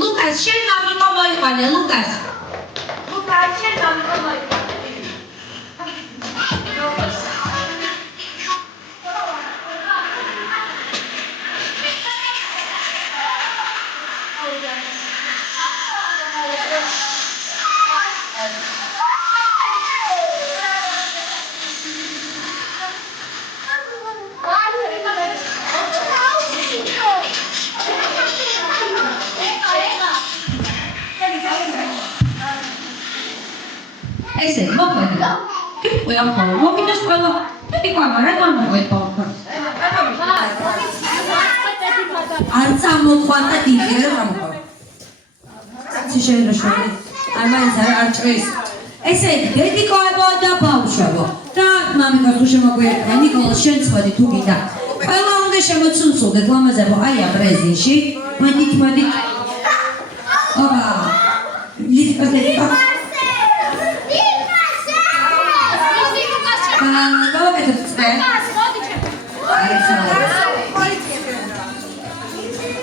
Lucas, შენ მამიკო მოიყვანე, Lucas. Lucas, შენ მამიკო მოიყვანე. Ese, მოყვედა. კითხვა ახლა, მოგინდეს ყველა. ეკვა, რა გამოყვება? არ წამოყვანდა დიდი რა გამოყვება. შეიძლება არ მაინც არ ჭრის. ესე დედიკოებო და ბავშვებო. და მამიკა თუ შემოგვიერთდა ნიკოლას შენ წვედი თუ გინდა. ყველა უნდა შემოცუნცულდეთ ლამაზებო აი ამ პრეზინში. მოდით. აბა. ლიტკა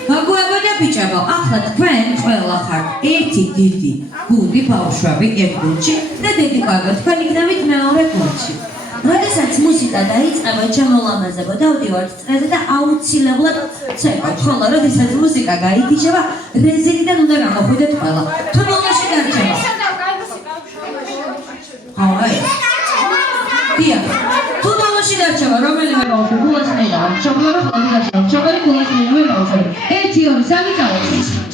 მოგუებოდა ბიჭებო, ახლა თქვენ ყველა ხართ ერთი დიდი გუნდი ბავშვები ერთ გუნდში და დედიკოებო თქვენ იქნებით მეორე გუნდში. როდესაც მუსიკა დაიწყება, ჩემო ლამაზებო, დავდივართ წრეზე და აუცილებლად ცეკვით, ხოლო როდესაც მუსიკა გაიგიჟება, რეზილიდან უნდა გამოხვიდეთ ყველა. თუ ბოლოში დარჩება. დია, თუ ბოლოში დარჩება, რომელიმე ბავშვი გულას მიიღება, ჩოგლერო ხოლმე დარჩება, ჩოგლერი გულას მიიღება ბავშვები. 1 2 3 წავედით.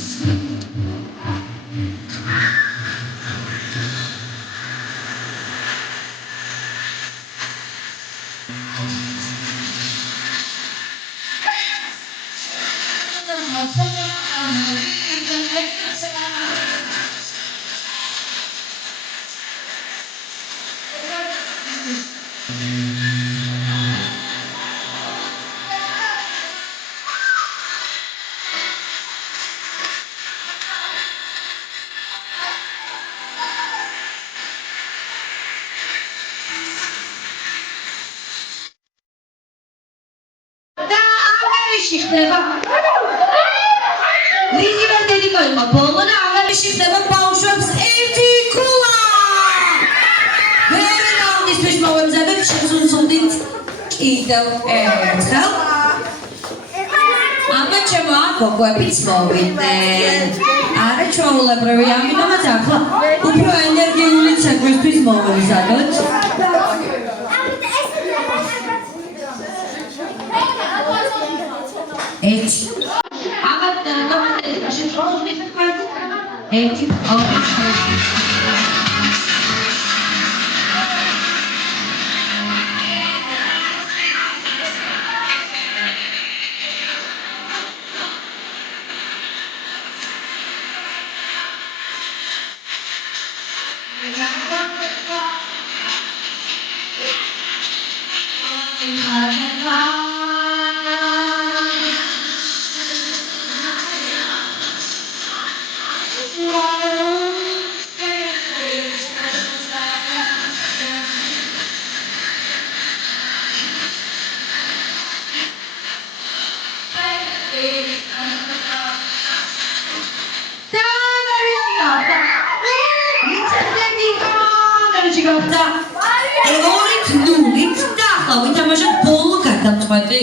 ხდება. ვიზიბა დედიკოება ბოლო და აღარიში ხდება ბავშვებს ერთი ქულა. მე დაუნდისთვის მოვემზადებ შეზუნცოდით კიდევ ერთხელ. ამა ჩემო გოგოებიც მოვიდნენ. არა ჩვეულებრივი, ამიტომაც ახლა უფრო ენერგიული ცეკვისთვის მოვემზადოთ. Eğitim.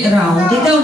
Raund.